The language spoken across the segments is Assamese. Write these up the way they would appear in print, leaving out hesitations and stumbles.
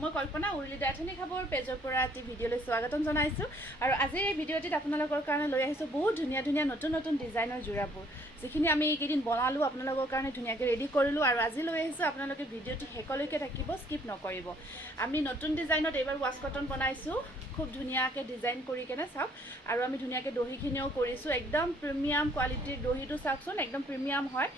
মই কল্পনা উৰুলিদা আথনি খাবৰ পেজৰ পৰা এটি ভিডিঅ'লৈ স্বাগতম জনাইছোঁ আৰু আজিৰ এই ভিডিঅ'টিত আপোনালোকৰ কাৰণে লৈ আহিছোঁ বহুত ধুনীয়া ধুনীয়া নতুন নতুন ডিজাইনৰ যোৰাবোৰ যিখিনি আমি এইকেইদিন বনালোঁ আপোনালোকৰ কাৰণে ধুনীয়াকৈ ৰেডি কৰিলোঁ আৰু আজি লৈ আহিছোঁ আপোনালোকে ভিডিঅ'টি শেষলৈকে থাকিব স্কিপ নকৰিব আমি নতুন ডিজাইনত এইবাৰ ৱাছ কটন বনাইছোঁ খুব ধুনীয়াকৈ ডিজাইন কৰি কেনে চাওক আৰু আমি ধুনীয়াকৈ দহিখিনিও কৰিছোঁ একদম প্ৰিমিয়াম কোৱালিটিৰ দহিটো চাওকচোন একদম প্ৰিমিয়াম হয়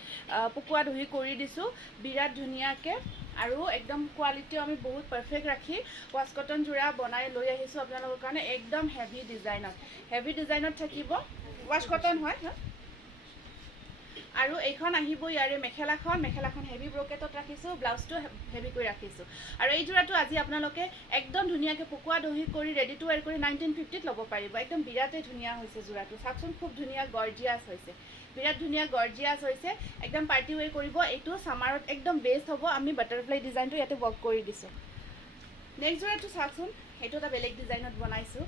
পকোৱা দহি কৰি দিছোঁ বিৰাট ধুনীয়াকৈ আৰু একদম কোৱালিটিও আমি বহুত পাৰফেক্ট ৰাখি ৱাছ কটন যোৰা বনাই লৈ আহিছোঁ আপোনালোকৰ কাৰণে একদম হেভি ডিজাইনত থাকিব ৱাছ কটন হয় আৰু এইখন আহিব ইয়াৰে মেখেলাখন হেভি ব্ৰকেটত ৰাখিছোঁ ব্লাউজটো হেভি কৰি ৰাখিছোঁ আৰু এই যোৰাটো আজি আপোনালোকে একদম ধুনীয়াকৈ পকোৱা দহি কৰি ৰেডি টু ৱেৰ কৰি 1950ত ল'ব পাৰিব একদম বিৰাটেই ধুনীয়া হৈছে যোৰাটো চাওকচোন খুব ধুনীয়া গৰ্জিয়াছ হৈছে বিৰাট ধুনীয়া গৰ্জিয়াছ হৈছে একদম পাৰ্টি ৱেৰ কৰিব এইটো সামাৰত একদম বেষ্ট হ'ব আমি বাটাৰফ্লাই ডিজাইনটো ইয়াতে ৱৰ্ক কৰি দিছোঁ নেক্সট যোৰাটো চাওকচোন এইটো এটা বেলেগ ডিজাইনত বনাইছোঁ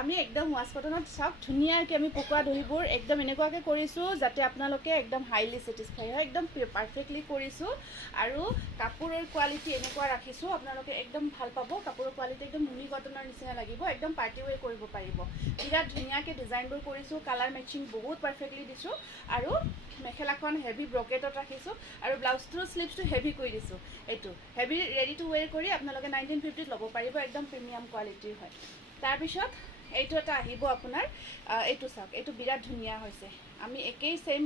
আমি একদম ৱাছ কটনত চাওক ধুনীয়াকৈ আমি পকোৱা দহিবোৰ একদম এনেকুৱাকৈ কৰিছোঁ যাতে আপোনালোকে একদম হাইলি ছেটিছফাই হয় একদম পাৰফেক্টলি কৰিছোঁ আৰু কাপোৰৰ কোৱালিটি এনেকুৱা ৰাখিছোঁ আপোনালোকে একদম ভাল পাব কাপোৰৰ কোৱালিটি একদম নুনি কটনৰ নিচিনা লাগিব একদম পাৰ্টি ৱেৰ কৰিব পাৰিব বিৰাট ধুনীয়াকৈ ডিজাইনবোৰ কৰিছোঁ কালাৰ মেচিং বহুত পাৰফেক্টলি দিছোঁ আৰু মেখেলাখন হেভি ব্ৰকেটত ৰাখিছোঁ আৰু ব্লাউজটোৰ স্লিভছটো হেভি কৰি দিছোঁ এইটো হেভি ৰেডি টু ৱেৰ কৰি আপোনালোকে 1950ত ল'ব পাৰিব একদম প্ৰিমিয়াম কোৱালিটিৰ হয় তাৰপিছত এইটো এটা আহিব আপোনাৰ এইটো চাওক এইটো বিৰাট ধুনীয়া হৈছে আমি একেই ছেইম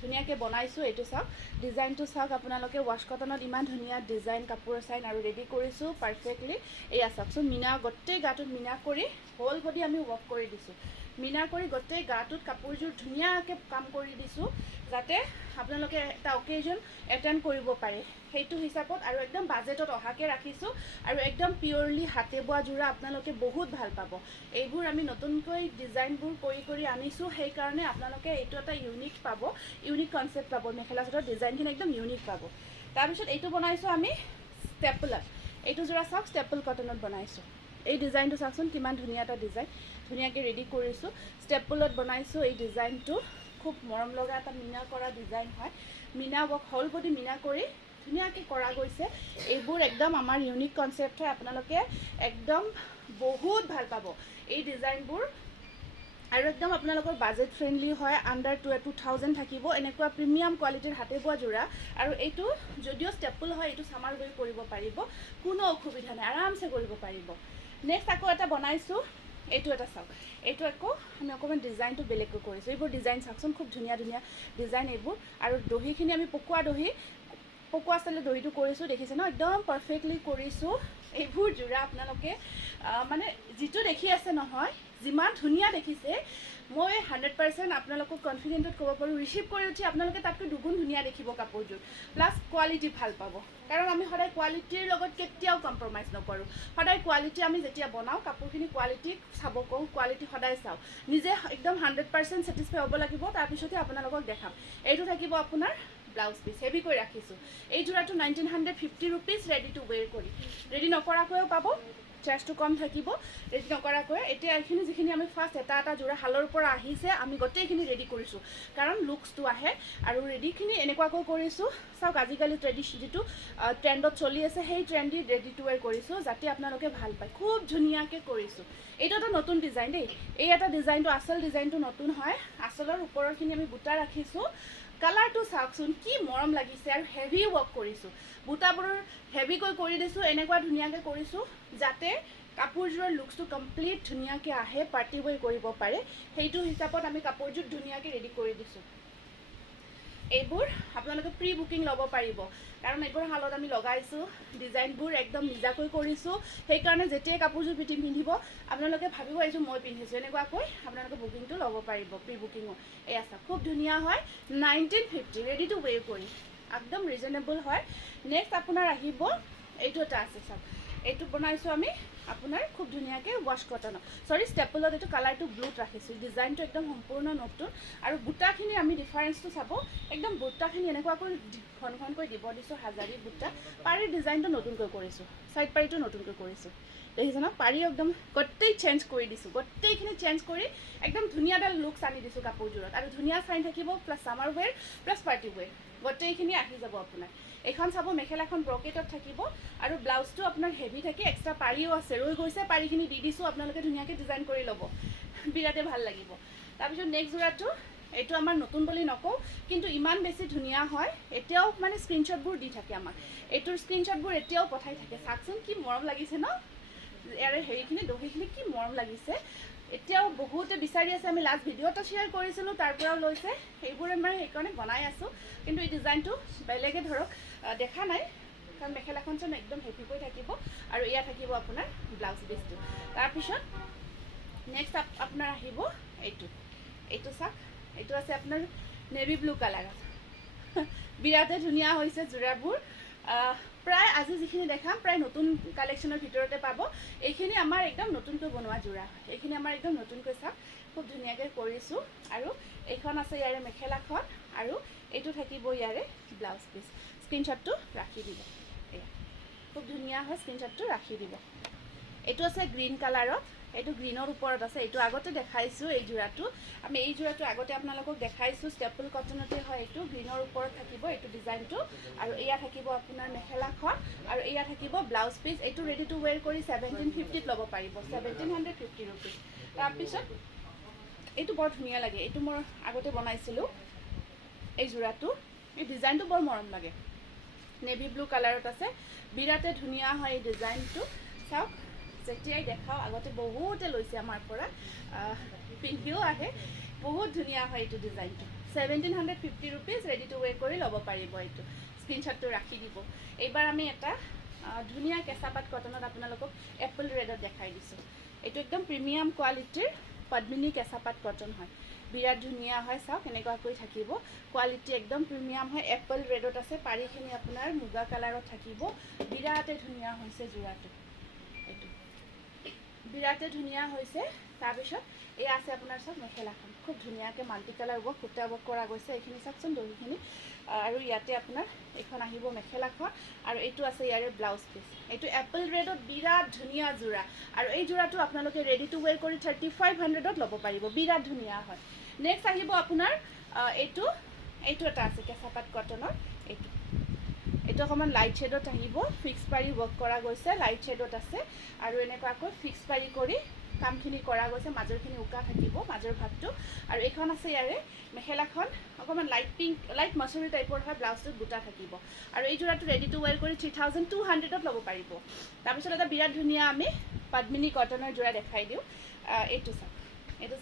ধুনীয়াকৈ বনাইছোঁ এইটো চাওক ডিজাইনটো চাওক আপোনালোকে ৱাছ কটনত ইমান ধুনীয়া ডিজাইন কাপোৰ চাইন আৰু ৰেডি কৰিছোঁ পাৰফেক্টলি এয়া চাওকচোন মিনা গোটেই গাটোত মিনা কৰি হোল বডি আমি ৱৰ্ক কৰি দিছোঁ মিনা কৰি গোটেই গাটোত কাপোৰযোৰ ধুনীয়াকৈ কাম কৰি দিছোঁ যাতে আপোনালোকে এটা অকেজন এটেণ্ড কৰিব পাৰে সেইটো হিচাপত আৰু একদম বাজেটত অহাকৈ ৰাখিছোঁ আৰু একদম পিয়ৰলি হাতে বোৱা যোৰা আপোনালোকে বহুত ভাল পাব এইবোৰ আমি নতুনকৈ ডিজাইনবোৰ কৰি আনিছোঁ সেইকাৰণে আপোনালোকে এইটো এটা ইউনিক কনচেপ্ট পাব মেখেলা চাদৰ ডিজাইনখিনি একদম ইউনিক পাব তাৰপিছত এইটো বনাইছোঁ আমি ষ্টেপলত এইটো যোৰা চাওক ষ্টেপল কটনত বনাইছোঁ এই ডিজাইনটো চাওকচোন কিমান ধুনীয়া এটা ডিজাইন ধুনীয়াকৈ ৰেডি কৰিছোঁ ষ্টেপলত বনাইছোঁ এই ডিজাইনটো খুব মৰম লগা এটা মিনা কৰা ডিজাইন হয় মিনা ৱৰ্ক হোল বডি মিনা কৰি ধুনীয়াকৈ কৰা গৈছে এইবোৰ একদম আমাৰ ইউনিক কনচেপ্ট হয় আপোনালোকে একদম বহুত ভাল পাব এই ডিজাইনবোৰ আৰু একদম আপোনালোকৰ বাজেট ফ্ৰেণ্ডলি হয় আণ্ডাৰ 2000 থাকিব এনেকুৱা প্ৰিমিয়াম কোৱালিটিৰ হাতে বোৱা যোৰা আৰু এইটো যদিও ষ্টেপল হয় এইটো চামাৰ ৱেৰ কৰিব পাৰিব কোনো অসুবিধা নাই আৰামছে কৰিব পাৰিব নেক্সট আকৌ এটা বনাইছোঁ এইটো এটা চাওক এইটো আকৌ আমি অকণমান ডিজাইনটো বেলেগকৈ কৰিছোঁ এইবোৰ ডিজাইন চাওকচোন খুব ধুনীয়া ধুনীয়া ডিজাইন এইবোৰ আৰু দহিখিনি আমি পকোৱা ষ্টাইলত দহিটো কৰিছোঁ দেখিছে ন একদম পাৰফেক্টলি কৰিছোঁ এইবোৰ যোৰা আপোনালোকে মানে যিটো দেখি আছে নহয় যিমান ধুনীয়া দেখিছে মই 100% আপোনালোকক কনফিডেণ্টত ক'ব পাৰোঁ ৰিচিভ কৰি উঠি আপোনালোকে তাতকৈ দুগুণ ধুনীয়া দেখিব কাপোৰযোৰ প্লাছ কোৱালিটি ভাল পাব কাৰণ আমি সদায় কোৱালিটিৰ লগত কেতিয়াও কম্প্ৰমাইজ নকৰোঁ সদায় কোৱালিটি আমি যেতিয়া বনাওঁ কাপোৰখিনি কোৱালিটি চাব কওঁ কোৱালিটি সদায় চাওঁ নিজে একদম 100% ছেটিছফাই হ'ব লাগিব তাৰপিছতহে আপোনালোকক দেখাম এইটো থাকিব আপোনাৰ ব্লাউজ পিচ হেভি কৰি ৰাখিছোঁ এই যোৰাটো 1950 ৰুপিজ ৰেডি টু ৱেৰ কৰি ৰেডি নকৰাকৈও পাব চাৰ্জটো কম থাকিব ৰেডি নকৰাকৈ এতিয়া এইখিনি যিখিনি আমি ফাৰ্ষ্ট এটা যোৰা শালৰ পৰা আহিছে আমি গোটেইখিনি ৰেডি কৰিছোঁ কাৰণ লুকছটো আহে আৰু ৰেডিখিনি এনেকুৱাকৈ কৰিছোঁ চাওক আজিকালি যিটো ট্ৰেণ্ডত চলি আছে সেই ট্ৰেণ্ডি ৰেডি টু ৱেৰ কৰিছোঁ যাতে আপোনালোকে ভাল পায় খুব ধুনীয়াকৈ কৰিছোঁ এইটো এটা নতুন ডিজাইন দেই এই এটা ডিজাইনটো আচল ডিজাইনটো নতুন হয় আচলৰ ওপৰৰখিনি আমি বুটা ৰাখিছোঁ কালাৰটো চাওকচোন কি মৰম লাগিছে আৰু হেভি ৱৰ্ক কৰিছোঁ বুটাবোৰৰ হেভিকৈ কৰি দিছোঁ এনেকুৱা ধুনীয়াকৈ কৰিছোঁ যাতে কাপোৰযোৰৰ লুকছটো কমপ্লিট ধুনীয়াকৈ আহে পাৰ্টি ৱেৰ কৰিব পাৰে সেইটো হিচাপত আমি কাপোৰযোৰ ধুনীয়াকৈ ৰেডি কৰি দিছোঁ এইবোৰ আপোনালোকে প্ৰি বুকিং ল'ব পাৰিব কাৰণ এইবোৰ শালত আমি লগাইছোঁ ডিজাইনবোৰ একদম নিজাকৈ কৰিছোঁ সেইকাৰণে যেতিয়াই কাপোৰযোৰ পিন্ধিব আপোনালোকে ভাবিব এইযোৰ মই পিন্ধিছোঁ এনেকুৱাকৈ আপোনালোকে বুকিংটো ল'ব পাৰিব প্ৰি বুকিঙো এয়া চাওক খুব ধুনীয়া হয় 1950 ৰেডি টু ৱেৰ কৰি একদম ৰিজনেবল হয় নেক্সট আপোনাৰ আহিব এইটো এটা আছে চাওক এইটো বনাইছোঁ আমি আপোনাৰ খুব ধুনীয়াকৈ ৱাছ কটনত ষ্টেপলত এইটো কালাৰটো ব্লুত ৰাখিছোঁ ডিজাইনটো একদম সম্পূৰ্ণ নতুন আৰু বুটাখিনি আমি ডিফাৰেঞ্চটো চাব একদম বুটাখিনি এনেকুৱাকৈ ঘনকৈ দিব দিছোঁ হাজাৰী বুটা পাৰীৰ ডিজাইনটো নতুনকৈ কৰিছোঁ ছাইড পাৰীটো নতুনকৈ কৰিছোঁ দেখিছে ন পাৰী একদম গোটেই চেঞ্জ কৰি দিছোঁ গোটেইখিনি চেঞ্জ কৰি একদম ধুনীয়া এটা লুকছ আনি দিছোঁ কাপোৰযোৰত আৰু ধুনীয়া চাইন থাকিব প্লাছ চামাৰ ৱেৰ প্লাছ পাৰ্টি ৱেৰ গোটেইখিনি আহি যাব আপোনাৰ এইখন চাব মেখেলাখন ব্ৰকেটত থাকিব আৰু ব্লাউজটো আপোনাৰ হেভি থাকে এক্সট্ৰা পাৰিও আছে ৰৈ গৈছে পাৰিখিনি দি দিছোঁ আপোনালোকে ধুনীয়াকৈ ডিজাইন কৰি ল'ব বিৰাটেই ভাল লাগিব তাৰপিছত নেক্সট যোৰাটো এইটো আমাৰ নতুন বুলি নকওঁ কিন্তু ইমান বেছি ধুনীয়া হয় এতিয়াও মানে স্ক্ৰীনশ্বটবোৰ দি থাকে আমাক এইটোৰ স্ক্ৰীনশ্বটবোৰ এতিয়াও পঠাই থাকে চাওকচোন কি মৰম লাগিছে ন ইয়াৰে হেৰিখিনি দহিখিনি কি মৰম লাগিছে এতিয়াও বহুতে বিচাৰি আছে আমি লাষ্ট ভিডিঅ' এটা শ্বেয়াৰ কৰিছিলোঁ তাৰ পৰাও লৈছে সেইবোৰে মই সেইকাৰণে বনাই আছোঁ কিন্তু এই ডিজাইনটো বেলেগে ধৰক দেখা নাই কাৰণ মেখেলাখন চোন একদম হেভিকৈ থাকিব আৰু এয়া থাকিব আপোনাৰ ব্লাউজ পিচটো তাৰপিছত নেক্সট আপোনাৰ আহিব এইটো চাওক এইটো আছে আপোনাৰ নেভি ব্লু কালাৰত বিৰাটেই ধুনীয়া হৈছে যোৰাবোৰ প্ৰায় আজি যিখিনি দেখাম প্ৰায় নতুন কালেকশ্যনৰ ভিতৰতে পাব এইখিনি আমাৰ একদম নতুনকৈ বনোৱা যোৰা এইখিনি আমাৰ একদম নতুনকৈ চাওক খুব ধুনীয়াকৈ কৰিছোঁ আৰু এইখন আছে ইয়াৰে মেখেলাখন আৰু এইটো থাকিব ইয়াৰে ব্লাউজ পিচ স্ক্ৰীনশ্বটটো ৰাখি দিব এয়া খুব ধুনীয়া হয় স্ক্ৰীনশ্বটটো ৰাখি দিব এইটো আছে গ্ৰীণ কালাৰত এইটো গ্ৰীণৰ ওপৰত আছে এইটো আগতে দেখাইছোঁ এই যোৰাটো আমি এই যোৰাটো আগতে আপোনালোকক দেখাইছোঁ ষ্টেপল কটনতে হয় এইটো গ্ৰীণৰ ওপৰত থাকিব এইটো ডিজাইনটো আৰু এয়া থাকিব আপোনাৰ মেখেলাখন আৰু এয়া থাকিব ব্লাউজ পিচ এইটো ৰেডি টু ৱেৰ কৰি 1750 ল'ব পাৰিব 1750 ৰুপিজ তাৰপিছত এইটো বৰ ধুনীয়া লাগে এইটো মই আগতে বনাইছিলোঁ এই যোৰাটো এই ডিজাইনটো বৰ মৰম লাগে নেভি ব্লু কালাৰত আছে বিৰাটে ধুনীয়া হয় এই ডিজাইনটো চাওক যেতিয়াই দেখাওঁ আগতে বহুতে লৈছে আমাৰ পৰা পিন্ধিও আহে বহুত ধুনীয়া হয় এইটো ডিজাইনটো 1750 ৰুপিজ ৰেডি টু ৱেৰ কৰি ল'ব পাৰিব এইটো স্ক্ৰীনশ্বটটো ৰাখি দিব এইবাৰ আমি এটা ধুনীয়া কেঁচাপাত কটনত আপোনালোকক এপল ৰেডত দেখাই দিছোঁ এইটো একদম প্ৰিমিয়াম কোৱালিটিৰ পদ্মিনী কেঁচাপাত কটন হয় বিৰাট ধুনীয়া হয় চাওক এনেকুৱাকৈ থাকিব কোৱালিটি একদম প্ৰিমিয়াম হয় এপল ৰেডত আছে পাৰিখিনি আপোনাৰ মুগা কালাৰত থাকিব বিৰাটেই ধুনীয়া হৈছে যোৰাটো এইটো বিৰাটেই ধুনীয়া হৈছে তাৰপিছত এই আছে আপোনাৰ চাওক মেখেলাখন খুব ধুনীয়াকৈ মাল্টি কালাৰ ৱৰ্ক সূতা ৱৰ্ক কৰা গৈছে এইখিনি চাওকচোন দহিখিনি আৰু ইয়াতে আপোনাৰ এইখন আহিব মেখেলাখন আৰু এইটো আছে ইয়াৰে ব্লাউজ পিচ এইটো এপল ৰেডত বিৰাট ধুনীয়া যোৰা আৰু এই যোৰাটো আপোনালোকে ৰেডি টু ৱেৰ কৰি 3500ত ল'ব পাৰিব বিৰাট ধুনীয়া হয় নেক্সট আহিব আপোনাৰ এইটো এটা আছে কেঁচাপাত কটনৰ এইটো অকণমান লাইট শ্বেডত আহিব ফিক্স পাৰি ৱৰ্ক কৰা গৈছে লাইট শ্বেডত আছে আৰু এনেকুৱাকৈ ফিক্স পাৰি কৰি কামখিনি কৰা গৈছে মাজৰখিনি উকা থাকিব মাজৰ ভাগটো আৰু এইখন আছে ইয়াৰে মেখেলাখন অকণমান লাইট পিংক লাইট মছৰি টাইপৰ হয় ব্লাউজটোত বুটা থাকিব আৰু এই যোৰাটো ৰেডি টু ৱেৰ কৰি 3200ত ল'ব পাৰিব তাৰপিছত এটা বিৰাট ধুনীয়া আমি পদ্মিনী কটনৰ যোৰা দেখাই দিওঁ এইটো চাওক এইটো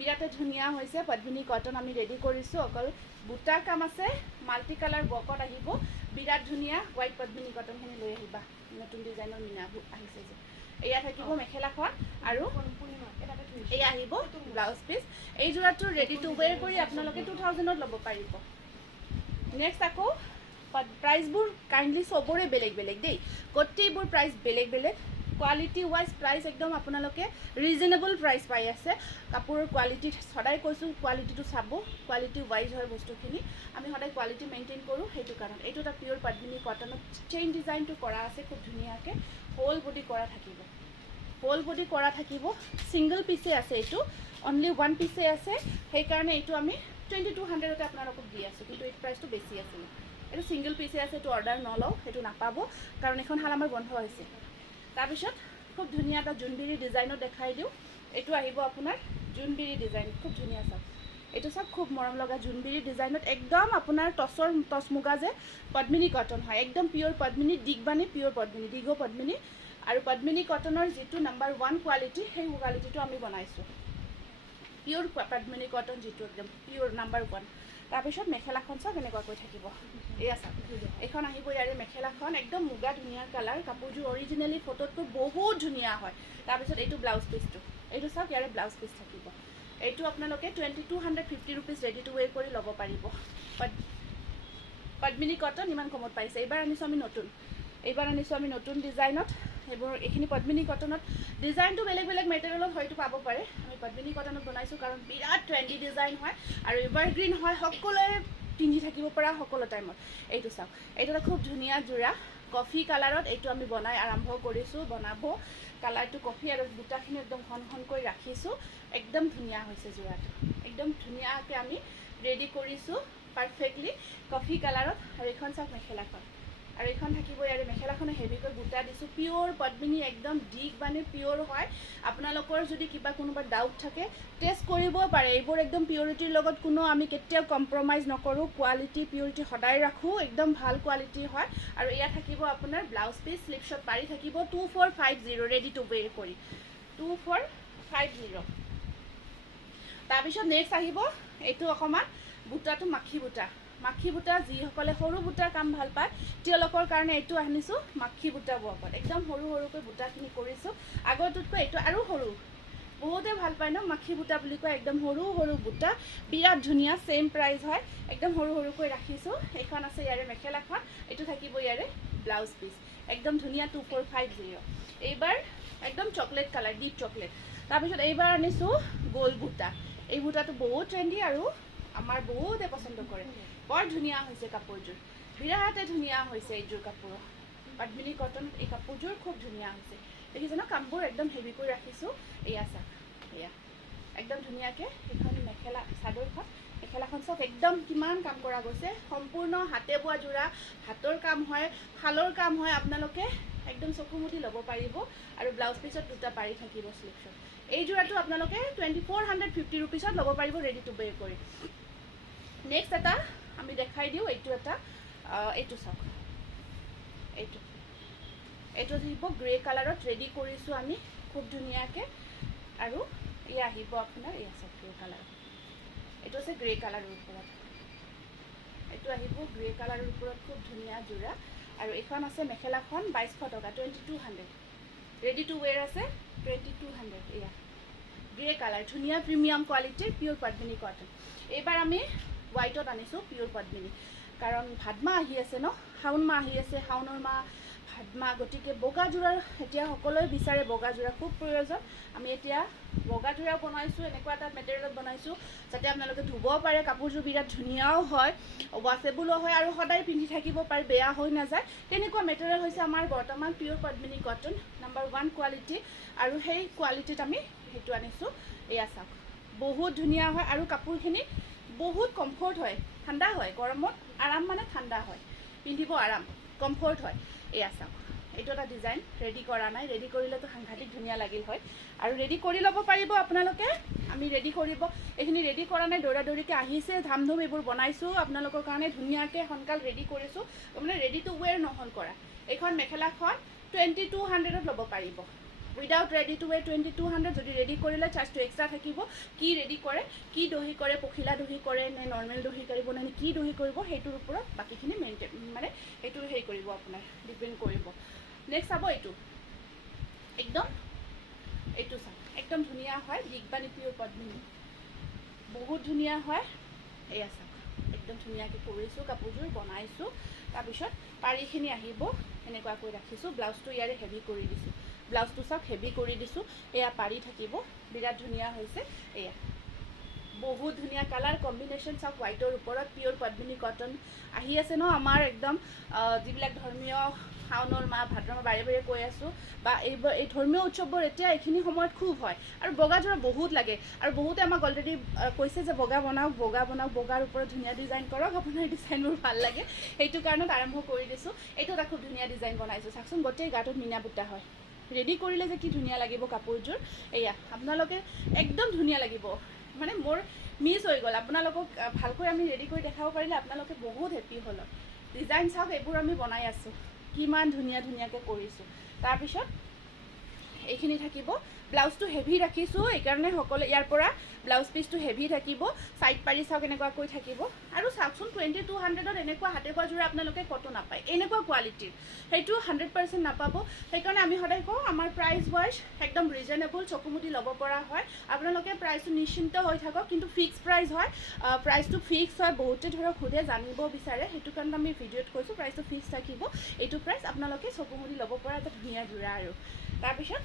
বিৰাটে ধুনীয়া হৈছে পদ্মিনী কটন আমি ৰেডি কৰিছোঁ অকল বুটা কাম আছে মাল্টি কালাৰ ৱৰ্কত আহিব বিৰাট ধুনীয়া হোৱাইট পদ্মিনী কটনখিনি লৈ আহিবা নতুন ডিজাইনৰ মিনা আহিছে যে এয়া থাকিব মেখেলাখন আৰু এয়া আহিব ব্লাউজ পিচ এই যোৰাটো ৰেডি টু ৱেৰ কৰি আপোনালোকে 2000ত ল'ব পাৰিব নেক্সট আকৌ প্ৰাইচবোৰ কাইণ্ডলি চবৰে বেলেগ বেলেগ দেই গোটেইবোৰ প্ৰাইচ বেলেগ বেলেগ কোৱালিটি ৱাইজ প্ৰাইচ একদম আপোনালোকে ৰিজনেবল প্ৰাইচ পাই আছে কাপোৰৰ কোৱালিটি সদায় কৈছোঁ কোৱালিটিটো চাব কোৱালিটি ৱাইজ হয় বস্তুখিনি আমি সদায় কোৱালিটি মেইনটেইন কৰোঁ সেইটো কাৰণ এইটো এটা পিয়'ৰ পদ্মিনী কটনত চেইন ডিজাইনটো কৰা আছে খুব ধুনীয়াকৈ হোল বডি কৰা থাকিব ছিংগল পিচে আছে এইটো অনলি ওৱান পিচে আছে সেইকাৰণে এইটো আমি 2200তে আপোনালোকক দি আছোঁ কিন্তু এইটো প্ৰাইচটো বেছি আছিলে এইটো ছিংগল পিচে আছে এইটো অৰ্ডাৰ নলওঁ সেইটো নাপাব কাৰণ এইখন শাল আমাৰ বন্ধ হৈছে তাৰপিছত খুব ধুনীয়া এটা জোনবিৰি ডিজাইনত দেখাই দিওঁ এইটো আহিব আপোনাৰ জোনবিৰি ডিজাইন খুব ধুনীয়া চাওক এইটো চাওক খুব মৰম লগা জোনবিৰি ডিজাইনত একদম আপোনাৰ টচ মুগা যে পদ্মিনী কটন হয় একদম পিয়'ৰ পদ্মিনী দিগবানী পিয়'ৰ পদ্মিনী দীঘ পদ্মিনী আৰু পদ্মিনী কটনৰ যিটো নাম্বাৰ 1 কোৱালিটি সেই কোৱালিটিটো আমি বনাইছোঁ পিয়'ৰ পদ্মিনী কটন যিটো একদম পিয়'ৰ নাম্বাৰ 1 তাৰপিছত মেখেলাখন চাওক এনেকুৱাকৈ থাকিব এয়া চাওক এইখন আহিব ইয়াৰে মেখেলাখন একদম মুগা ধুনীয়া কালাৰ কাপোৰযোৰ অৰিজিনেলি ফটোতকৈ বহুত ধুনীয়া হয় তাৰপিছত এইটো ব্লাউজ পিচটো এইটো চাওক ইয়াৰে ব্লাউজ পিচ থাকিব এইটো আপোনালোকে 2250 ৰুপিজ ৰেডি টু ৱেৰ কৰি ল'ব পাৰিব পদ্মিনী কটন ইমান কমত পাইছে এইবাৰ আনিছোঁ আমি নতুন ডিজাইনত এইখিনি পদ্মিনী কটনত ডিজাইনটো বেলেগ বেলেগ মেটেৰিয়েলত হয়তো পাব পাৰে আমি পদ্মিনী কটনত বনাইছোঁ কাৰণ বিৰাট ট্ৰেণ্ডি ডিজাইন হয় আৰু এভাৰগ্ৰীণ হয় সকলোৱে পিন্ধি থাকিব পৰা সকলো টাইমত এইটো চাওক এইটো এটা খুব ধুনীয়া যোৰা কফি কালাৰত এইটো আমি বনাই আৰম্ভ কৰিছোঁ বনাব কালাৰটো কফি আৰু বুটাখিনি একদম ঘন ঘনকৈ ৰাখিছোঁ একদম ধুনীয়া হৈছে যোৰাটো একদম ধুনীয়াকৈ আমি ৰেডি কৰিছোঁ পাৰফেক্টলি কফি কালাৰত আৰু এইখন চাওক মেখেলাখন আৰু এইখন থাকিব ইয়াৰে মেখেলাখনে হেভিকৈ বুটা দিছোঁ পিয়'ৰ পদ্মিনী একদম ডিক মানে পিয়'ৰ হয় আপোনালোকৰ যদি কিবা কোনোবা ডাউট থাকে টেষ্ট কৰিব পাৰে এইবোৰ একদম পিয়ৰিটিৰ লগত কোনো আমি কেতিয়াও কম্প্ৰমাইজ নকৰোঁ কোৱালিটি পিয়ৰিটি সদায় ৰাখোঁ একদম ভাল কোৱালিটি হয় আৰু এয়া থাকিব আপোনাৰ ব্লাউজ পিচ স্লিপছত পাৰি থাকিব 2450 ৰেডি টু ৱেৰ কৰি 2450 তাৰপিছত নেক্সট আহিব এইটো অকণমান বুটাটো মাখি বুটা যিসকলে সৰু বুটাৰ কাম ভাল পায় তেওঁলোকৰ কাৰণে এইটো আনিছোঁ মাখি বুটা ৱৰ্কত একদম সৰু সৰুকৈ বুটাখিনি কৰিছোঁ আগৰটোতকৈ এইটো আৰু সৰু বহুতে ভাল পায় ন মাখি বুটা বুলি কয় একদম সৰু সৰু বুটা বিৰাট ধুনীয়া ছেইম প্ৰাইচ হয় একদম সৰু সৰুকৈ ৰাখিছোঁ এইখন আছে ইয়াৰে মেখেলাখন এইটো থাকিব ইয়াৰে ব্লাউজ পিচ একদম ধুনীয়া 2450 এইবাৰ একদম চকলেট কালাৰ ডিপ চকলেট তাৰপিছত এইবাৰ আনিছোঁ গ'ল্ড বুটা এই বুটাটো বহুত ট্ৰেণ্ডি আৰু আমাৰ বহুতে পচন্দ কৰে বৰ ধুনীয়া হৈছে কাপোৰযোৰ বিৰাটে ধুনীয়া হৈছে এইযোৰ কাপোৰ পদ্মিনী কটন এই কাপোৰযোৰ খুব ধুনীয়া হৈছে দেখিছে ন কামবোৰ একদম হেভিকৈ ৰাখিছোঁ এয়া চাওক এয়া একদম ধুনীয়াকৈ এইখন মেখেলাখন চব একদম কিমান কাম কৰা গৈছে সম্পূৰ্ণ হাতে বোৱা যোৰা হাতৰ কাম হয় শালৰ কাম হয় আপোনালোকে একদম চকু মুদি ল'ব পাৰিব আৰু ব্লাউজ পিছত দুটা পাৰি থাকিব স্লিপছত এই যোৰাটো আপোনালোকে 2450 ৰুপিছত ল'ব পাৰিব ৰেডি টু ৱেৰ কৰি নেক্সট এটা আমি দেখাই দিওঁ এইটো চাওক এইটো আহিব গ্ৰে কালাৰত ৰেডি কৰিছোঁ আমি খুব ধুনীয়াকৈ আৰু এয়া আহিব আপোনাৰ এয়া চাওক গ্ৰে কালাৰত এইটো আছে গ্ৰে কালাৰৰ ওপৰত এইটো আহিব গ্ৰে কালাৰৰ ওপৰত খুব ধুনীয়া যোৰা আৰু এইখন আছে মেখেলাখন 2200 টকা 2200 ৰেডি টু ৱেৰ আছে 2200 এয়া গ্ৰে কালাৰ ধুনীয়া প্ৰিমিয়াম কোৱালিটিৰ পিয়'ৰ পদ্মিনী কটন এইবাৰ আমি হোৱাইটত আনিছোঁ পিয়'ৰ পদ্মিনী কাৰণ ভাদ মাহ আহি আছে ন শাওণ মাহ আহি আছে শাওণৰ মাহ ভাদ মাহ গতিকে বগা যোৰাৰ এতিয়া সকলোৱে বিচাৰে বগা যোৰা খুব প্ৰয়োজন আমি এতিয়া বগা যোৰা বনাইছোঁ এনেকুৱা এটা মেটেৰিয়েলত বনাইছোঁ যাতে আপোনালোকে ধুব পাৰে কাপোৰযোৰ বিৰাট ধুনীয়াও হয় ৱাছেবলো হয় আৰু সদায় পিন্ধি থাকিব পাৰে বেয়া হৈ নাযায় তেনেকুৱা মেটেৰিয়েল হৈছে আমাৰ বৰ্তমান পিয়'ৰ পদ্মিনী কটন নাম্বাৰ 1 কোৱালিটি আৰু সেই কোৱালিটিত আমি সেইটো আনিছোঁ এয়া চাওক বহুত ধুনীয়া হয় আৰু কাপোৰখিনি বহুত কমফৰ্ট হয় ঠাণ্ডা হয় গৰমত আৰাম মানে ঠাণ্ডা হয় পিন্ধিব আৰাম কমফৰ্ট হয় এয়া চাওক এইটো এটা ডিজাইন ৰেডি কৰা নাই ৰেডি কৰিলেতো সাংঘাতিক ধুনীয়া লাগিল হয় আৰু ৰেডি কৰি ল'ব পাৰিব আপোনালোকে আমি ৰেডি কৰিব এইখিনি ৰেডি কৰা নাই দৌৰাদৌৰিকৈ আহিছে ধামধুম এইবোৰ বনাইছোঁ আপোনালোকৰ কাৰণে ধুনীয়াকৈ সোনকাল ৰেডি কৰিছোঁ মানে ৰেডি টু ৱেৰ নহ'ল কৰা এইখন মেখেলাখন 2200ত ল'ব পাৰিব উইদাউট ৰেডি টু ৱেৰ 2200 যদি ৰেডি কৰিলে চাৰ্জটো এক্সট্ৰা থাকিব কি ৰেডি কৰে কি দহি কৰে পখিলা দহি কৰে নে নৰ্মেল দহি কৰিব নে কি দহি কৰিব সেইটোৰ ওপৰত বাকীখিনি মেইনটেইন মানে সেইটো হেৰি কৰিব আপোনাৰ ডিপেণ্ড কৰিব নেক্সট চাব এইটো চাওক একদম ধুনীয়া হয় দিগবানী পিয়'ৰ পদ্মিনী বহুত ধুনীয়া হয় এয়া চাওক একদম ধুনীয়াকৈ কৰিছোঁ কাপোৰযোৰ বনাইছোঁ তাৰপিছত পাৰিখিনি আহিব এনেকুৱাকৈ ৰাখিছোঁ ব্লাউজটো ইয়াৰে হেভি কৰি দিছোঁ ব্লাউজটো চাওক হেভি কৰি দিছোঁ এয়া পাৰি থাকিব বিৰাট ধুনীয়া হৈছে এয়া বহুত ধুনীয়া কালাৰ কম্বিনেশ্যন চাওক হোৱাইটৰ ওপৰত পিয়'ৰ পদ্মিনী কটন আহি আছে ন আমাৰ একদম যিবিলাক ধৰ্মীয় শাওণৰ মাহ ভাদৰ মাহ বাৰে বাৰে কৈ আছোঁ বা এই ধৰ্মীয় উৎসৱবোৰ এতিয়া এইখিনি সময়ত খুব হয় আৰু বগা যোৰা বহুত লাগে আৰু বহুতে আমাক অলৰেডি কৈছে যে বগা বনাওক বগাৰ ওপৰত ধুনীয়া ডিজাইন কৰক আপোনাৰ ডিজাইনবোৰ ভাল লাগে সেইটো কাৰণত আৰম্ভ কৰি দিছোঁ এইটো এটা খুব ধুনীয়া ডিজাইন বনাইছোঁ চাওকচোন গোটেই গাটোত মীনা বুটা হয় ৰেডি কৰিলে যে কি ধুনীয়া লাগিব কাপোৰযোৰ এয়া আপোনালোকে একদম ধুনীয়া লাগিব মানে মোৰ মিছ হৈ গ'ল আপোনালোকক ভালকৈ আমি ৰেডি কৰি দেখাব পাৰিলে আপোনালোকে বহুত হেপী হ'ল ডিজাইন চাওক এইবোৰ আমি বনাই আছোঁ কিমান ধুনীয়াকৈ কৰিছোঁ তাৰপিছত এইখিনি থাকিব ব্লাউজটো হেভি ৰাখিছোঁ এইকাৰণে সকলো ইয়াৰ পৰা ব্লাউজ পিচটো হেভি থাকিব সাইড পাৰি চাওক এনেকুৱাকৈ থাকিব আৰু চাওকচোন 2200ত এনেকুৱা হাতে বোৱা যোৰা আপোনালোকে কতো নাপায় এনেকুৱা কোৱালিটিৰ সেইটো 100% নাপাব সেইকাৰণে আমি সদায় কওঁ আমাৰ প্ৰাইচ ৱাইজ একদম ৰিজনেবল চকুমুটি ল'ব পৰা হয় আপোনালোকে প্ৰাইচটো নিশ্চিন্ত হৈ থাকক কিন্তু ফিক্স প্ৰাইচ হয় প্ৰাইচটো ফিক্স হয় বহুতে ধৰক সোধে জানিব বিচাৰে সেইটো কাৰণে আমি ভিডিঅ'ত কৈছোঁ প্ৰাইচটো ফিক্স থাকিব এইটো প্ৰাইচ আপোনালোকে চকুমুটি ল'ব পৰা এটা ধুনীয়া যোৰা আৰু তাৰপিছত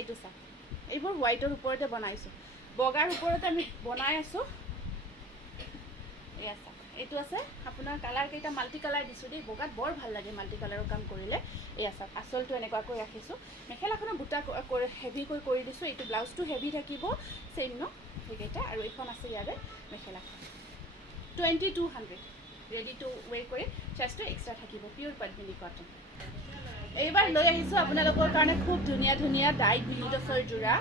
এইটো চাওক এইবোৰ হোৱাইটৰ ওপৰতে বনাইছোঁ বগাৰ ওপৰতে আমি বনাই আছোঁ এয়া চাওক এইটো আছে আপোনাৰ কালাৰ কেইটা মাল্টি কালাৰ দিছোঁ দেই বগাত বৰ ভাল লাগে মাল্টি কালাৰৰ কাম কৰিলে এয়া চাওক আচলটো এনেকুৱাকৈ ৰাখিছোঁ মেখেলাখনৰ বুটা হেভিকৈ কৰি দিছোঁ এইটো ব্লাউজটো হেভি থাকিব ছেইম ন সেইকেইটা আৰু এইখন আছে ইয়াৰে মেখেলাখন 2200 ৰেডি টু ৱেৰ কৰি চাইজটো এক্সট্ৰা থাকিব পিয়'ৰ পদ্মিনী কটন এইবাৰ লৈ আহিছোঁ আপোনালোকৰ কাৰণে খুব ধুনীয়া ধুনীয়া ডাইট মিহি টচৰ যোৰা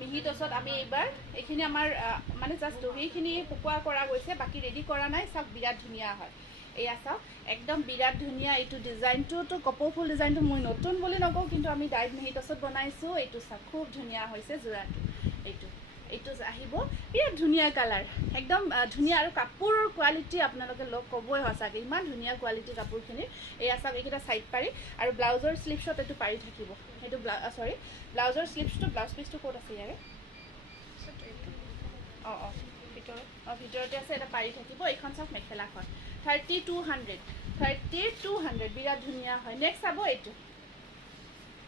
মিহি টচত আমি এইবাৰ এইখিনি আমাৰ মানে জাষ্ট দহিখিনি শুকোৱা কৰা গৈছে বাকী ৰেডি কৰা নাই চাওক বিৰাট ধুনীয়া হয় এয়া চাওক একদম বিৰাট ধুনীয়া এইটো ডিজাইনটোতো কপৌ ফুল ডিজাইনটো মই নতুন বুলি নকওঁ কিন্তু আমি ডাইট মিহি টচত বনাইছোঁ এইটো চাওক খুব ধুনীয়া হৈছে যোৰাটো এইটো আহিব বিৰাট ধুনীয়া কালাৰ একদম ধুনীয়া আৰু কাপোৰৰ কোৱালিটি আপোনালোকে লগ ক'বই সঁচাকৈ ইমান ধুনীয়া কোৱালিটি কাপোৰখিনি এয়া চাওক এইকেইটা চাইড পাৰি আৰু ব্লাউজৰ স্লিভছত এইটো পাৰি থাকিব সেইটো চৰি ব্লাউজৰ স্লিভছটো ব্লাউজ পিচটো ক'ত আছে ইয়াৰে অঁ ভিতৰতে আছে এটা পাৰি থাকিব এইখন চাওক মেখেলাখন 3200 বিৰাট ধুনীয়া হয় নেক্সট চাব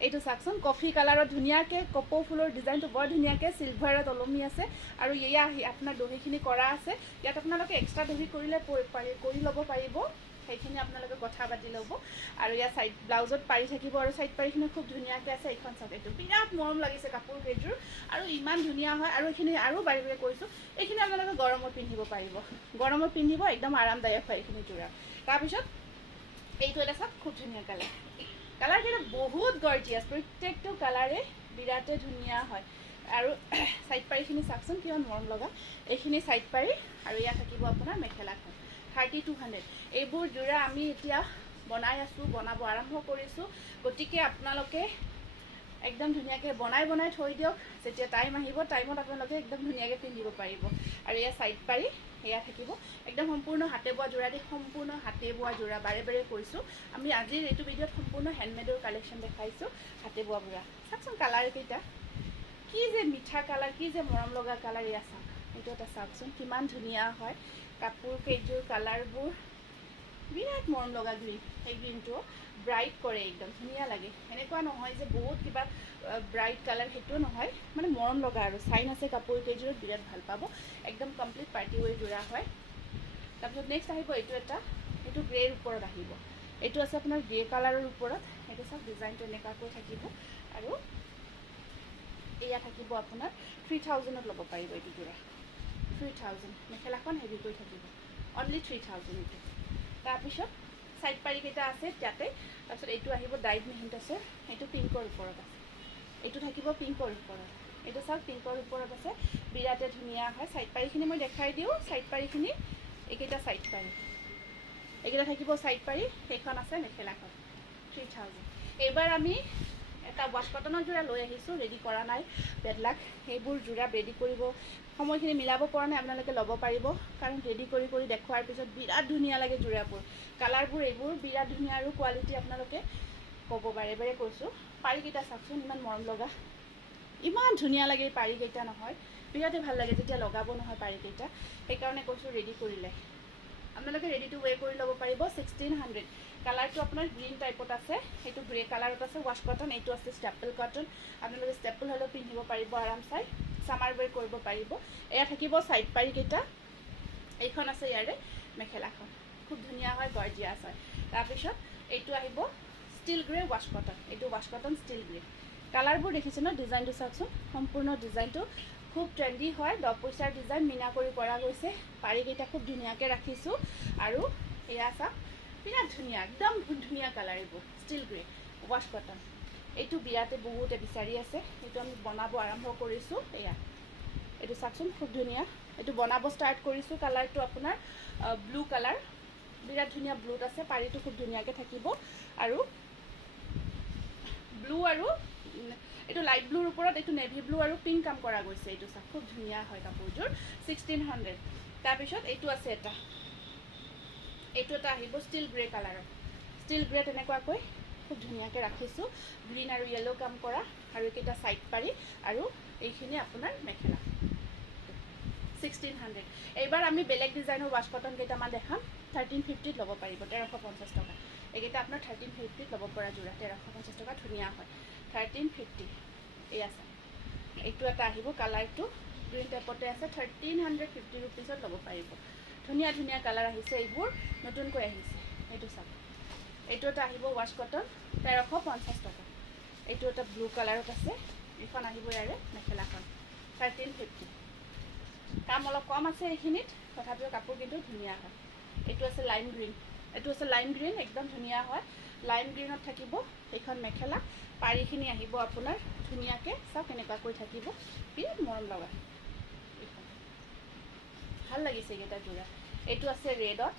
এইটো চাওকচোন কফি কালাৰত ধুনীয়াকৈ কপৌ ফুলৰ ডিজাইনটো বৰ ধুনীয়াকৈ চিলভাৰত ওলমি আছে আৰু এয়া আপোনাৰ দহিখিনি কৰা আছে ইয়াত আপোনালোকে এক্সট্ৰা দহি কৰিলে কৰি ল'ব পাৰিব সেইখিনি আপোনালোকে কথা পাতি ল'ব আৰু ইয়াত চাইড ব্লাউজত পাৰি থাকিব আৰু চাইড পাৰিখিনি খুব ধুনীয়াকৈ আছে এইখন চাওক এইটো বিৰাট মৰম লাগিছে কাপোৰ কেইযোৰ আৰু ইমান ধুনীয়া হয় আৰু এইখিনি আৰু বাৰে বাৰে কৈছোঁ এইখিনি আপোনালোকে গৰমত পিন্ধিব পাৰিব গৰমত পিন্ধিব একদম আৰামদায়ক হয় এইখিনি যোৰা তাৰপিছত এইটো এটা চাওক খুব ধুনীয়া কালাৰকেইটা বহুত গৰ্জিয়াছ প্ৰত্যেকটো কালাৰে বিৰাটে ধুনীয়া হয় আৰু চাইড পাৰিখিনি চাওকচোন কিমান মৰম লগা এইখিনি চাইড পাৰি আৰু ইয়াত থাকিব আপোনাৰ মেখেলাখন 3200 এইবোৰ যোৰা আমি এতিয়া বনাই আছোঁ বনাব আৰম্ভ কৰিছোঁ গতিকে আপোনালোকে একদম ধুনীয়াকৈ বনাই থৈ দিয়ক যেতিয়া টাইম আহিব টাইমত আপোনালোকে একদম ধুনীয়াকৈ পিন্ধিব পাৰিব আৰু এয়া চাইড পাৰি এয়া থাকিব একদম সম্পূৰ্ণ হাতে বোৱা যোৰা দি সম্পূৰ্ণ হাতে বোৱা যোৰা বাৰে বাৰে কৈছোঁ আমি আজিৰ এইটো ভিডিঅ'ত সম্পূৰ্ণ হেণ্ডমেডৰ কালেকশ্যন দেখাইছোঁ হাতে বোৱা বুঢ়া চাওকচোন কালাৰকেইটা কি যে মিঠা কালাৰ কি যে মৰম লগা কালাৰ এয়া চাওক এইটো এটা চাওকচোন কিমান ধুনীয়া হয় কাপোৰ কেইযোৰ কালাৰবোৰ বিৰাট মৰম লগা গ্ৰীণ সেই গ্ৰীণটো ব্ৰাইট কৰে একদম ধুনীয়া লাগে এনেকুৱা নহয় যে বহুত কিবা ব্ৰাইট কালাৰ সেইটোও নহয় মানে মৰম লগা আৰু চাইন আছে কাপোৰ কেইযোৰত বিৰাট ভাল পাব একদম কমপ্লিট পাৰ্টি ৱেৰ যোৰা হয় তাৰপিছত নেক্সট আহিব এইটো গ্ৰেৰ ওপৰত আহিব এইটো আছে আপোনাৰ গ্ৰে কালাৰৰ ওপৰত এইটো চাওক ডিজাইনটো এনেকুৱাকৈ থাকিব আৰু এয়া থাকিব আপোনাৰ 3000ত ল'ব পাৰিব এইটো যোৰা 3000 মেখেলাখন হেভিকৈ থাকিব অনলি 3000 এইটো তাৰপিছত চাইড পাৰিকেইটা আছে তাতে তাৰপিছত এইটো আহিব ডাইট মিহিত আছে এইটো পিংকৰ ওপৰত আছে এইটো থাকিব পিংকৰ ওপৰত এইটো চাওক পিংকৰ ওপৰত আছে বিৰাটে ধুনীয়া হয় চাইড পাৰিখিনি মই দেখাই দিওঁ চাইড পাৰিখিনি এইকেইটা চাইড পাৰি এইকেইটা থাকিব চাইড পাৰি সেইখন আছে মেখেলাখন 3000 এইবাৰ আমি এটা ৱাছ কটনৰ যোৰা লৈ আহিছোঁ ৰেডি কৰা নাই বেডলাক সেইবোৰ যোৰা ৰেডি কৰিব সময়খিনি মিলাব পৰা নাই আপোনালোকে ল'ব পাৰিব কাৰণ ৰেডি কৰি দেখুৱাৰ পিছত বিৰাট ধুনীয়া লাগে যোৰাবোৰ কালাৰবোৰ এইবোৰ বিৰাট ধুনীয়া আৰু কোৱালিটি আপোনালোকে ক'ব বাৰে বাৰে কৈছোঁ পাৰিকেইটা চাওকচোন ইমান মৰম লগা ইমান ধুনীয়া লাগে এই পাৰিকেইটা নহয় বিৰাটে ভাল লাগে যেতিয়া লগাব নহয় পাৰিকেইটা সেইকাৰণে কৈছোঁ ৰেডি কৰিলে আপোনালোকে ৰেডি টু ৱেৰ কৰি ল'ব পাৰিব 1600 কালাৰটো আপোনাৰ গ্ৰীণ টাইপত আছে সেইটো গ্ৰে কালাৰত আছে ৱাছ কটন এইটো আছে ষ্টেপল কটন আপোনালোকে ষ্টেপল হ'লেও পিন্ধিব পাৰিব আৰাম চাই ছামাৰ ৱেৰ কৰিব পাৰিব এয়া থাকিব চাইড পাৰিকেইটা এইখন আছে ইয়াৰে মেখেলাখন খুব ধুনীয়া হয় গৰ্জিয়াছ হয় তাৰপিছত এইটো আহিব ষ্টিল গ্ৰে ৱাছ কটন এইটো ৱাছ কটন ষ্টিল গ্ৰে কালাৰবোৰ দেখিছে ন ডিজাইনটো চাওকচোন সম্পূৰ্ণ ডিজাইনটো খুব ট্ৰেণ্ডি হয় 10 পইচাৰ ডিজাইন মিনা কৰি কৰা গৈছে পাৰিকেইটা খুব ধুনীয়াকৈ ৰাখিছোঁ আৰু এয়া চাওক বিৰাট ধুনীয়া একদম ধুনীয়া কালাৰ এইবোৰ ষ্টিল গ্ৰে ৱাছ কটন এইটো বিৰাটে বহুতে বিচাৰি আছে এইটো আমি বনাব আৰম্ভ কৰিছোঁ এয়া এইটো চাওকচোন খুব ধুনীয়া এইটো বনাব ষ্টাৰ্ট কৰিছোঁ কালাৰটো আপোনাৰ ব্লু কালাৰ বিৰাট ধুনীয়া ব্লুত আছে পাৰিটো খুব ধুনীয়াকৈ থাকিব আৰু ব্লু আৰু এইটো লাইট ব্লুৰ ওপৰত এইটো নেভি ব্লু আৰু পিংক কাম কৰা গৈছে এইটো চাওক খুব ধুনীয়া হয় কাপোৰযোৰ 1600 তাৰপিছত এইটো আছে এইটো এটা আহিব ষ্টিল গ্ৰে কালাৰৰ ষ্টিল গ্ৰে তেনেকুৱাকৈ খুব ধুনীয়াকৈ ৰাখিছোঁ গ্ৰীণ আৰু য়েল্ল' কাম কৰা আৰু এইকেইটা চাইড পাৰি আৰু এইখিনি আপোনাৰ মেখেলা 1600 এইবাৰ আমি বেলেগ ডিজাইনৰ ৱাছ কটন কেইটামান দেখাম 1350ত ল'ব পাৰিব 1350 টকা এইকেইটা আপোনাৰ 1350ত ল'ব পৰা যোৰা 1350 টকা ধুনীয়া হয় 1350 এই আছে এইটো এটা আহিব কালাৰটো গ্ৰীণ টাইপতে আছে 1350 ৰুপিছত ল'ব পাৰিব ধুনীয়া ধুনীয়া কালাৰ আহিছে এইবোৰ নতুনকৈ আহিছে এইটো চাওক এইটো এটা আহিব ৱাছ কটন 1350 টকা এইটো এটা ব্লু কালাৰত আছে এইখন আহিব ইয়াৰে মেখেলাখন 1350 কাম অলপ কম আছে এইখিনিত, তথাপিও কাপোৰ কিন্তু ধুনীয়া হয়। এইটো আছে লাইম গ্ৰীণ, এইটো আছে লাইম গ্ৰীণ, একদম ধুনীয়া হয়। লাইম গ্ৰীণত থাকিব এইখন মেখেলা, পাৰিখিনি আহিব আপোনাৰ ধুনীয়াকৈ, চাওক কেনেকুৱাকৈ থাকিব, বিৰাট মৰম লগা। এইখন ভাল লাগিছে এইকেইটা যোৰা। এইটো আছে ৰেডত,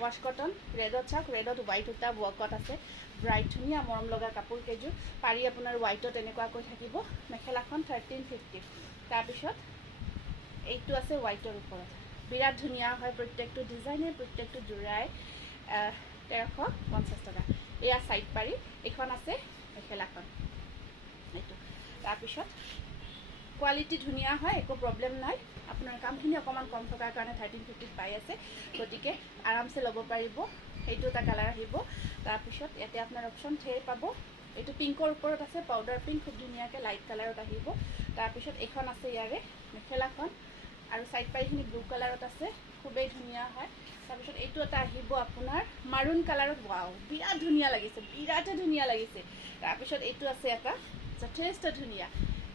ৱাছ কটন ৰেডত, চাওক ৰেডত হোৱাইট সূতা ৱৰ্কত আছে, ব্ৰাইট ধুনীয়া মৰম লগা কাপোৰ কেইযোৰ। পাৰি আপোনাৰ হোৱাইটত এনেকুৱাকৈ থাকিব, মেখেলাখন 1350। তাৰপিছত এইটো আছে হোৱাইটৰ ওপৰত, বিৰাট ধুনীয়া হয়। প্ৰত্যেকটো ডিজাইনে প্ৰত্যেকটো যোৰাই 1350 টকা। এয়া ছাইড পাৰি, এইখন আছে মেখেলাখন এইটো। তাৰপিছত কোৱালিটি ধুনীয়া হয়, একো প্ৰব্লেম নাই। আপোনাৰ কামখিনি অকণমান কম থকাৰ কাৰণে 1350 পাই আছে, গতিকে আৰামছে ল'ব পাৰিব। সেইটো এটা কালাৰ আহিব। তাৰপিছত ইয়াতে আপোনাৰ অপশ্যন ধেৰ পাব। এইটো পিংকৰ ওপৰত আছে, পাউডাৰ পিংক, খুব ধুনীয়াকৈ লাইট কালাৰত আহিব। তাৰপিছত এইখন আছে ইয়াৰে মেখেলাখন, আৰু ছাইড পাৰিখিনি ব্লু কালাৰত আছে, খুবেই ধুনীয়া হয়। তাৰপিছত এইটো এটা আহিব আপোনাৰ মাৰুণ কালাৰত, ৱাও বিৰাট ধুনীয়া লাগিছে, বিৰাটেই ধুনীয়া লাগিছে। তাৰপিছত এইটো আছে এটা যথেষ্ট ধুনীয়া,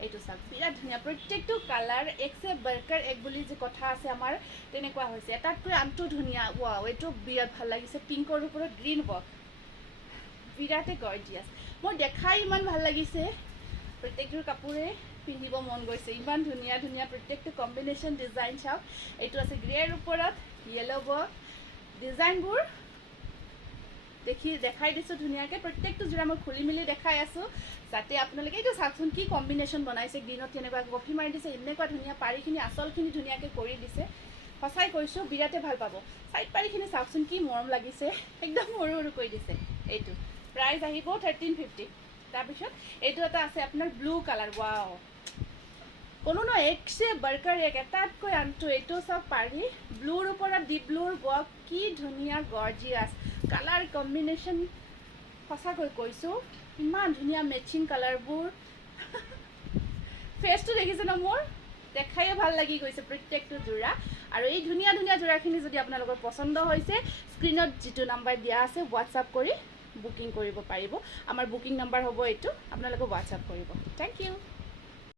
এইটো চাওক বিৰাট ধুনীয়া। প্ৰত্যেকটো কালাৰ একছে বাৰ্কাৰ এক বুলি যে কথা আছে আমাৰ, তেনেকুৱা হৈছে, এটাতকৈ আনটো ধুনীয়া। ৱাও এইটো বিৰাট ভাল লাগিছে, পিংকৰ ওপৰত গ্ৰীণ ৱৰ্ক, বিৰাটেই গৰ্জিয়াছ। মোৰ দেখাই ইমান ভাল লাগিছে, প্ৰত্যেকটোৰ কাপোৰে পিন্ধিব মন গৈছে, ইমান ধুনীয়া ধুনীয়া প্ৰত্যেকটো কম্বিনেশ্যন ডিজাইন। চাওক এইটো আছে গ্ৰেৰ ওপৰত য়েলো ৱৰ্ক, ডিজাইনবোৰ দেখাই দিছোঁ ধুনীয়াকৈ। প্ৰত্যেকটো যোৰা মই খুলি মেলি দেখাই আছোঁ, যাতে আপোনালোকে এইটো চাওকচোন কি কম্বিনেশ্যন বনাইছে, গ্ৰীণত কেনেকুৱা কফি মাৰি দিছে, এনেকুৱা ধুনীয়া। পাৰিখিনি আচলখিনি ধুনীয়াকৈ কৰি দিছে, সঁচাই কৈছোঁ বিৰাটেই ভাল পাব। ছাইড পাৰিখিনি চাওকচোন কি মৰম লাগিছে, একদম সৰু সৰু কৰি দিছে। এইটো প্ৰাইচ আহিব 1350। তাৰপিছত এইটো এটা আছে আপোনাৰ ব্লু কালাৰ, ৱাও কোনো ন একছে বাৰ্কাৰ এক, এটাতকৈ আনটো। এইটো চাওক পাৰি, ব্লুৰ ওপৰত ডিপ ব্লুৰ ৱৰ্ক, কি ধুনীয়া গৰ্জিয়াছ কালাৰ কম্বিনেশ্যন, সঁচাকৈ কৈছোঁ ইমান ধুনীয়া মেচিং কালাৰবোৰ। ফেচটো দেখিছে ন মোৰ, দেখায়ে ভাল লাগি গৈছে প্ৰত্যেকটো যোৰা। আৰু এই ধুনীয়া ধুনীয়া যোৰাখিনি যদি আপোনালোকৰ পচন্দ হৈছে, স্ক্ৰীণত যিটো নাম্বাৰ দিয়া আছে হোৱাটছআপ কৰি বুকিং কৰিব পাৰিব। আমাৰ বুকিং নাম্বাৰ হ'ব এইটো, আপোনালোকে হোৱাটছআপ কৰিব। Thank U.